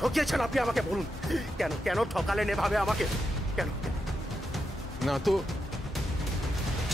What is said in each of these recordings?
ঠকিয়েছেন আপনি আমাকে বলুন? কেন কেন ঠকালেন এভাবে আমাকে? কেন? না তো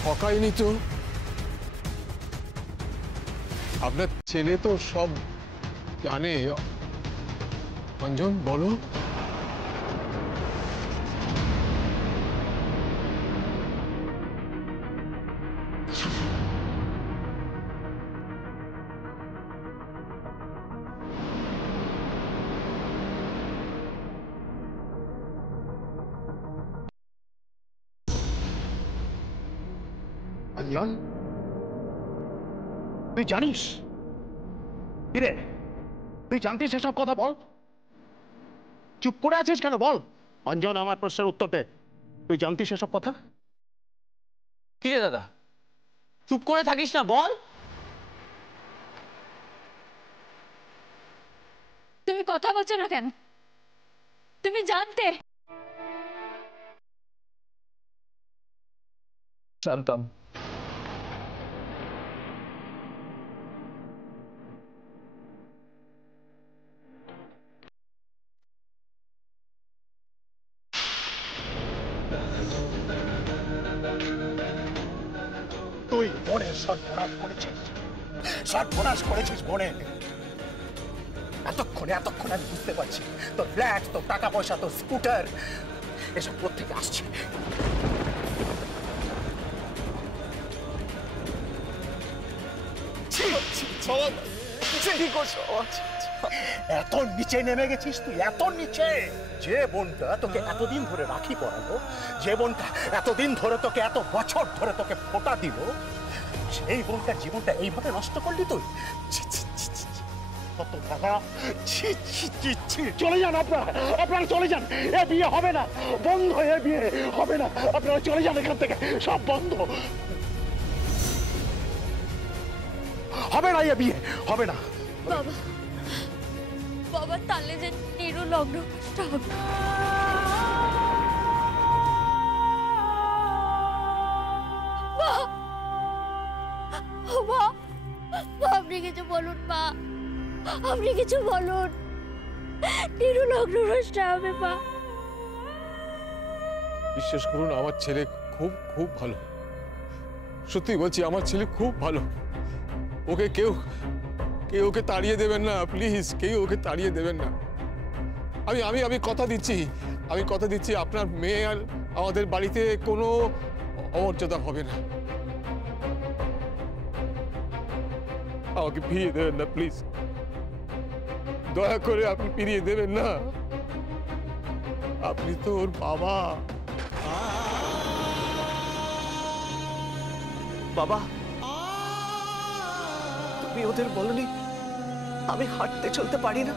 ঠকাইনি তো। আপনার ছেলে তো সব জানে। অঞ্জন বলো। অঞ্জন, তুই জানিস? কিরে, তুই জানতিস এসব কথা? বল, চুপ করে আছিস কেন? বল অঞ্জন, আমার প্রশ্নের উত্তর দে। তুই জানতিস এসব কথা? কি রে দাদা, চুপ করে থাকিস না, বল। তুমি কথা বলছো না কেন? তুমি জানতে? জানতাম। তুই বোনের সর্বনাশ করেছিস, সর্বনাশ করেছিস বোনের। এতক্ষণে আমি বুঝতে পারছি তোর ফ্ল্যাট, তোর টাকা পয়সা, তোর স্কুটার এসব কোত্থেকে আসছে। এত নিচে নেমে গেছিস তুই, এত নিচে। যে বোনটা তোকে এতদিন ধরে রাখি পরালো, যে বোনটা এতদিন ধরে তোকে, এত বছর ধরে তোকে ফোঁটা দিল, সেই বোনটার জীবনটা এইভাবে নষ্ট করলি তুই। চলে যান আপনারা চলে যান। এ বিয়ে হবে না, বন্ধ। এ বিয়ে হবে না, আপনারা চলে যান এখান থেকে, সব বন্ধ। হবে না, এ বিয়ে হবে না। বাবা, বাবা, তাহলে যে নিরু লগ্ন নষ্ট হবে। মা, আপনি কিছু বলুন মা, আপনি কিছু বলুন। নিরু লগ্ন নষ্ট হবে মা। বিশ্বাস করুন, আমার ছেলে খুব খুব ভালো। সত্যি বলছি, আমার ছেলে খুব ভালো। ওকে কেউ ওকে তাড়িয়ে দেবেন না, প্লিজ। কেউ ওকে তাড়িয়ে দেবেন না। আমি কথা দিচ্ছি আপনার মেয়ে আর আমাদের বাড়িতে কোনো অমর্যাদা হবে না। আমাকে ফিরিয়ে দেবেন না, প্লিজ। দয়া করে আপনি ফিরিয়ে দেবেন না। আপনি তো ওর বাবা। বাবা, তুমি ওদের বলনি আমি হাঁটতে চলতে পারি না?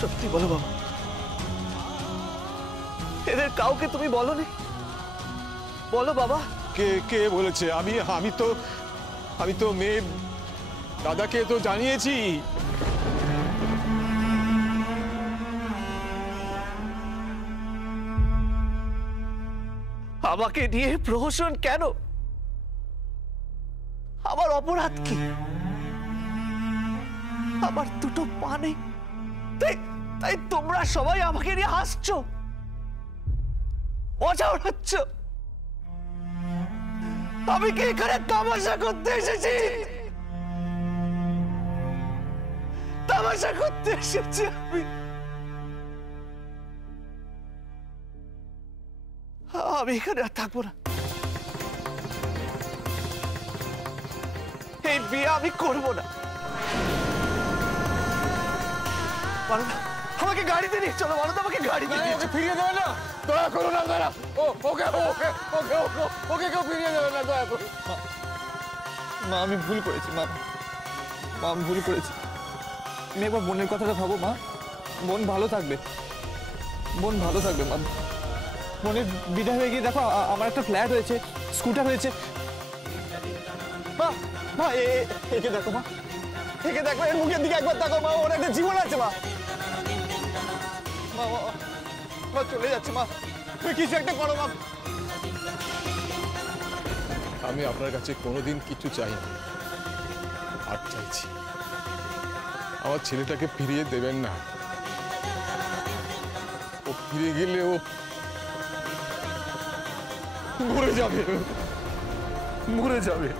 সত্যি বলো বাবা, এদের কাউকে তুমি বলনি? বলো বাবা। কে বলেছে? আমি তো মেয়ে দাদাকে তো জানিয়েছি। আমাকে নিয়ে প্রহসন কেন? আমার অপরাধ কি? আমার দুটো পা নেই, তাই তোমরা সবাই আমাকে নিয়ে হাসছো, মজা উড়াচ্ছ। আমি কি এখানে তামাশা করতে এসেছি? তামাশা করতে এসেছি আমি এখানে আর থাকবো না। এই বিয়ে আমি করবো না। আমাকে গাড়িতে নিয়ে চলো, বলো তো, আমাকে গাড়িতে নিয়ে ফিরিয়ে দেবে না, দয়া করুন আপনারা। ওকে কেউ ফিরিয়ে দেবে না, দয়া করুন। মা, আমি ভুল করেছি মা, আমি ভুল করেছি। তুমি একবার বোনের কথাটা ভাবো মা। বোন ভালো থাকবে মা। বোনের বিদায় হয়ে গিয়ে দেখো, আমার একটা ফ্ল্যাট হয়েছে, স্কুটার হয়েছে। মা, একে দেখো মা, একে দেখো, এর মুখের দিকে একবার দেখো মা। ওর একটা জীবন আছে মা। মা চলে যাচ্ছে মা, তুমি কিছু একটা করো মা। আমি আপনার কাছে কোনোদিন কিছু চাইনি, আর চাইছি। আমার ছেলেটাকে ফিরিয়ে দেবেন না। ও ফিরে গেলে ও মরে যাবে, মরে যাবে।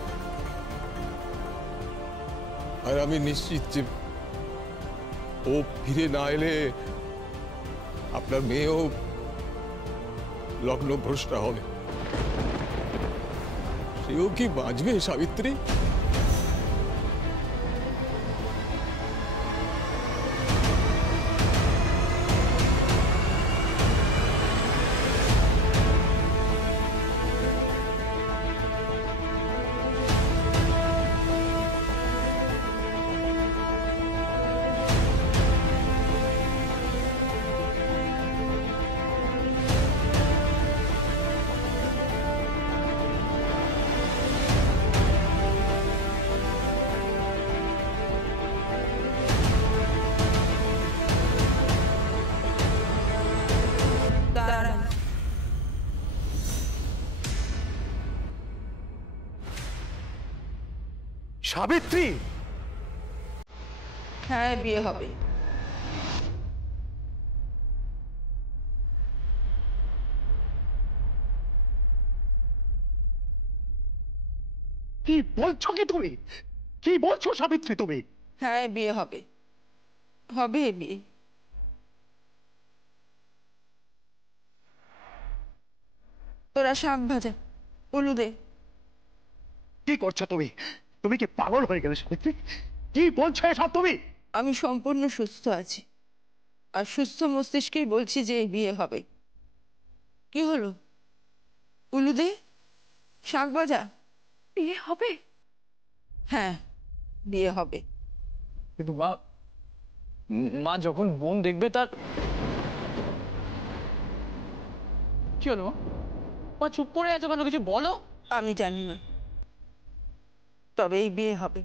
আর আমি নিশ্চিত যে ও ফিরে না এলে আপনার মেয়েও লগ্ন ভ্রষ্টা হবে। সেও কি বাঁচবে সাবিত্রী? সাবিত্রী, হ্যাঁ বিয়ে হবে। কি বলছো কি তুমি? কি বলছো সাবিত্রী তুমি? হ্যাঁ বিয়ে হবে, হবে বিয়ে। তোরা শাক ভাজা উলু দে। কি করছো তুমি? তুমি কি পাগল হয়ে গেলে সাবিত্রী? কি বলছো এসব তুমি? আমি সম্পূর্ণ সুস্থ আছি, আর সুস্থ মস্তিষ্কেই বলছি যে এই বিয়ে হবে। কি হলো? উলু দে, শাক ভাজা। বিয়ে হবে? হ্যাঁ বিয়ে হবে। কিন্তু মা, মা যখন বোন দেখবে তার কি হলো? মা চুপ করে আছো কেন? কিছু বলো। আমি জানি না, তবে এই বিয়ে হবে।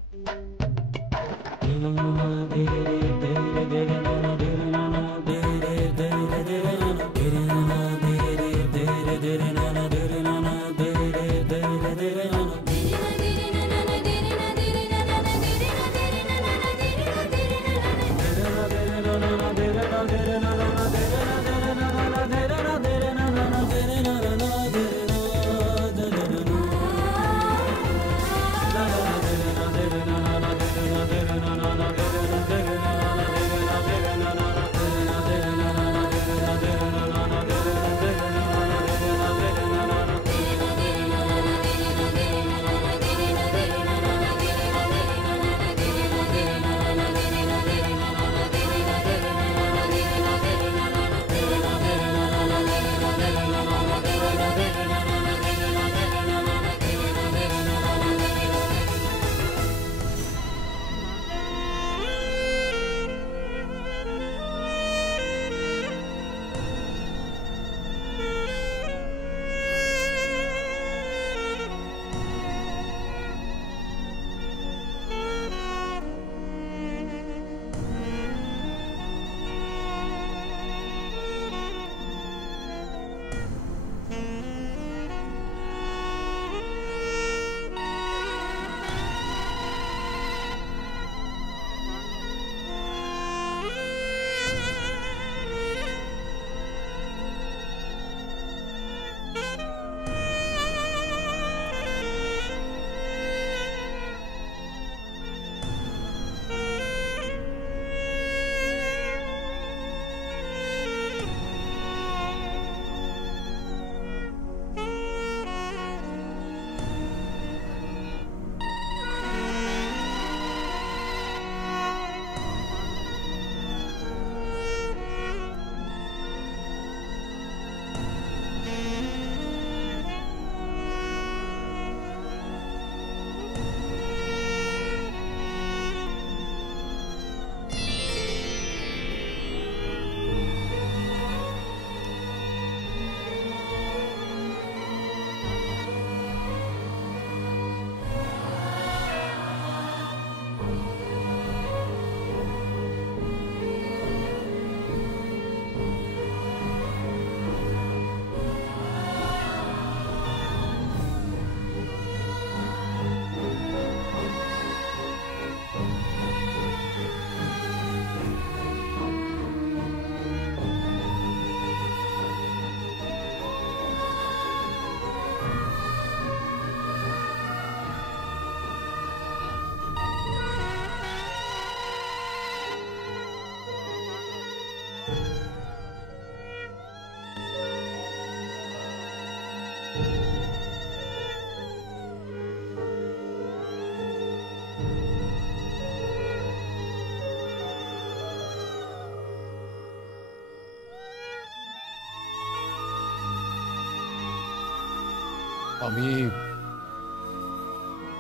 আমি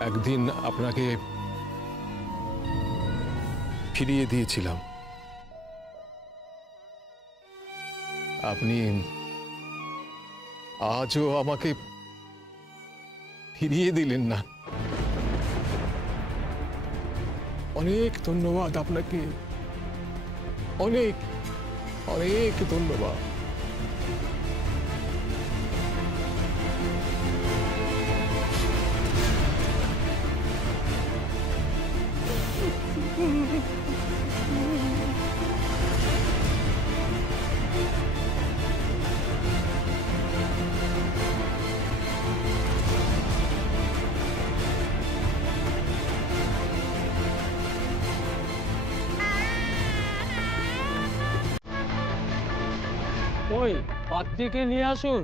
একদিন আপনাকে ফিরিয়ে দিয়েছিলাম, আপনি আজও আমাকে ফিরিয়ে দিলেন না। অনেক ধন্যবাদ আপনাকে, অনেক অনেক ধন্যবাদ। ওই পাত্রীকে নিয়ে আসুন।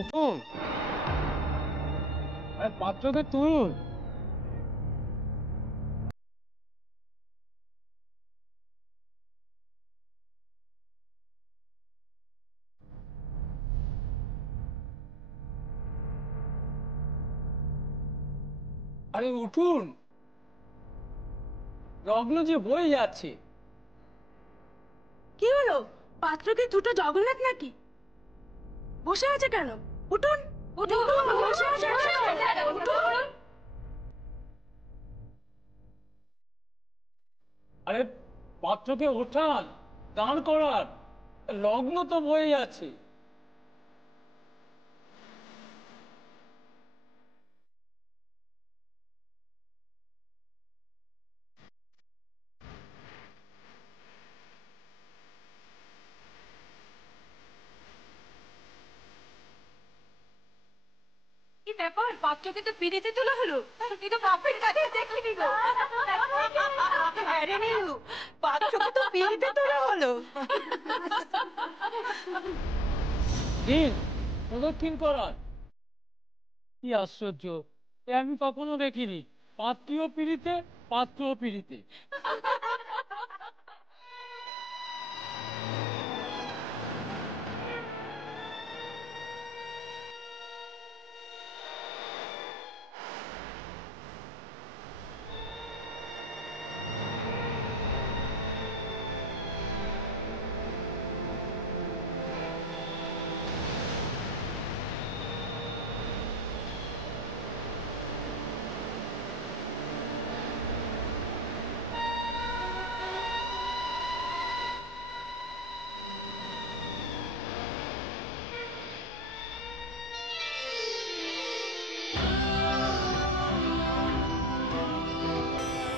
উঠুন, আরে পাত্রকে তুলুন। আরে উঠুন, লগ্ন যে বয়ে যাচ্ছে। কি হলো? পাত্রকে দুটো জগন্নাথ নাকি? বসে আছে কেন? উঠুন, উঠুন, বসে আছে কেন? উঠুন। আরে পাত্রকে ওঠান, দাঁড় করান, লগ্ন তো বয়ে যাচ্ছে। কি ব্যাপার? পাত্রকে তো পিড়িতে তোলা হলো, তুই তো বাপের কাছে দেখিনি গো। আরে নীলু, পাত্রকে তো পিড়িতে তোলা হলো। দিন প্রদক্ষিণ করান। কি আশ্চর্য, এ আমি কখনো দেখিনি। পাত্রীও পিড়িতে, পাত্রও পিড়িতে।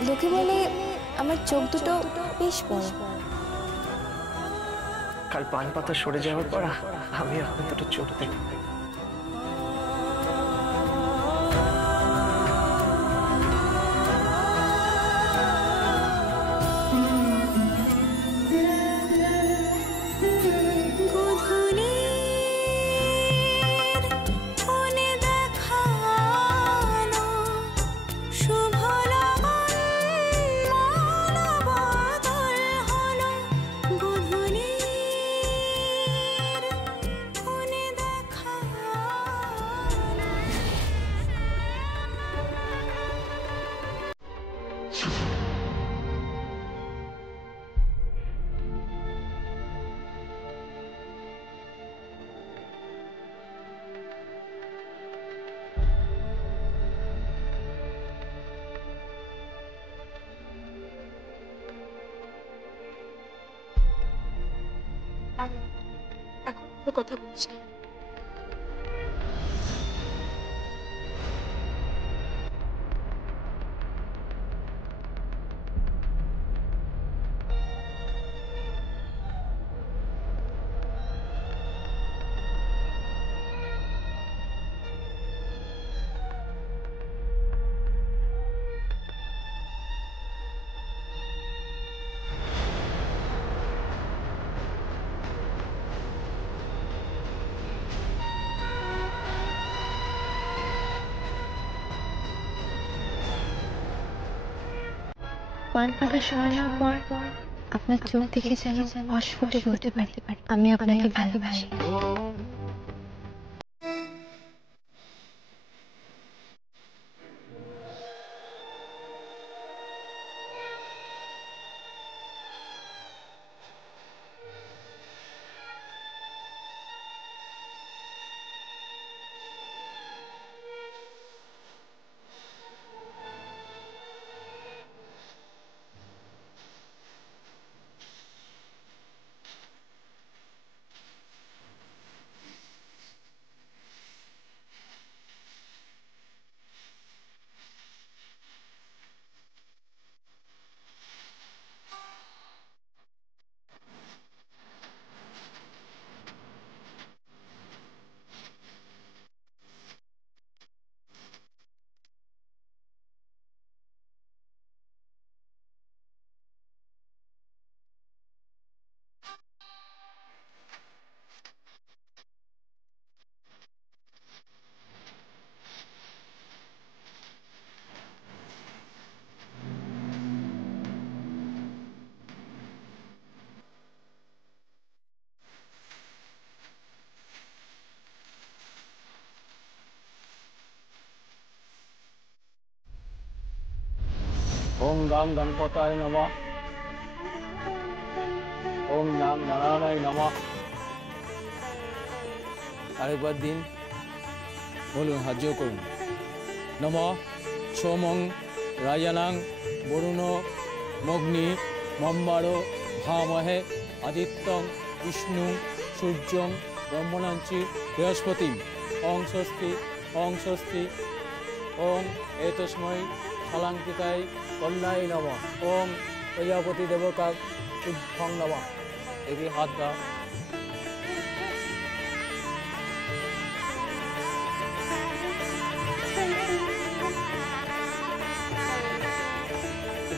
লোকে বলে আমার চোখ দুটো বেশ বড়। কাল পান পাতা সরে যাওয়ার পর আমি এখন দুটো চোখ দেখি। কোনো কথা বলিস না। পান পাতা সরানোর পর আপনার চোখ দেখে যেন অস্ফুটে বলতে পারি আমি আপনাকে ভালোবাসি। ওম গাং গণপতায় নমঃ। ওম নাম নারায়ণায় নমঃ। আরেকবার দিন বলুন, হাত জোড় করুন। নমঃ সোমং রাজানাং বরুণ মগ্নি মম্বার ভামহে আদিত্যং বিষ্ণু সূর্যং ব্রহ্মণাঞ্চি বৃহস্পতিম ওং স্বস্তি ওং স্বস্তি ওং এতস্মৈ শালাঙ্কিতায় কন্যায় নমঃ। ওং প্রজাপতি দেবতা শুভং নমঃ। দেখি হাতটা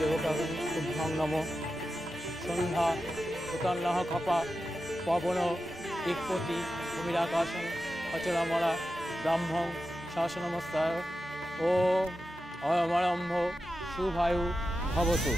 দেবতা শুভং নমঃ। সন্ধ্যা উতান্নঃ খপা পবন দিকপতি ভূমিরাকাশং অচলামলা ব্রাহ্মং শাসনমস্তায়। ও অয়মারম্ভ শুভায়ু ভবতু।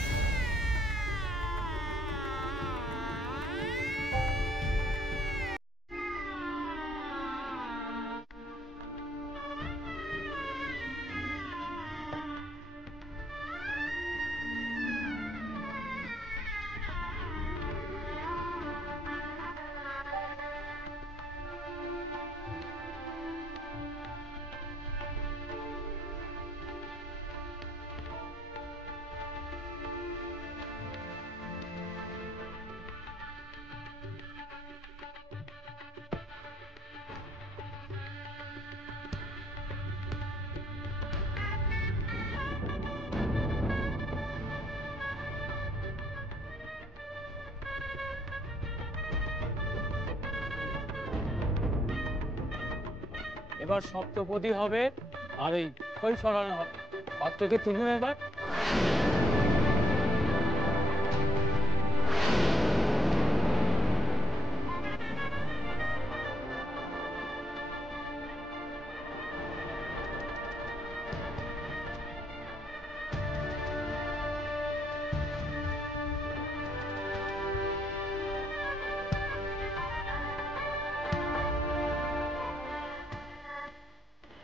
এবার সপ্তপদী হবে, আর এই খই সরানো হবে। পাত্রকে তুলুন এবার।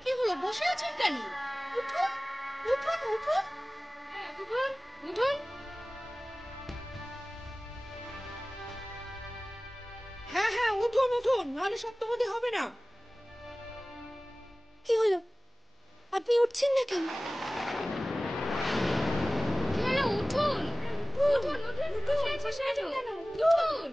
কি হলো, বসে আছেন কেন? উঠুন উঠুন উঠুন। হ্যাঁ উঠুন উঠুন। হ্যাঁ হ্যাঁ উঠুন উঠুন, নাহলে সপ্তপদী হবে না। কি হলো, আপনি উঠছেন না কেন? কি হলো, উঠুন উঠুন উঠুন, বসে আছেন কেন? উঠুন।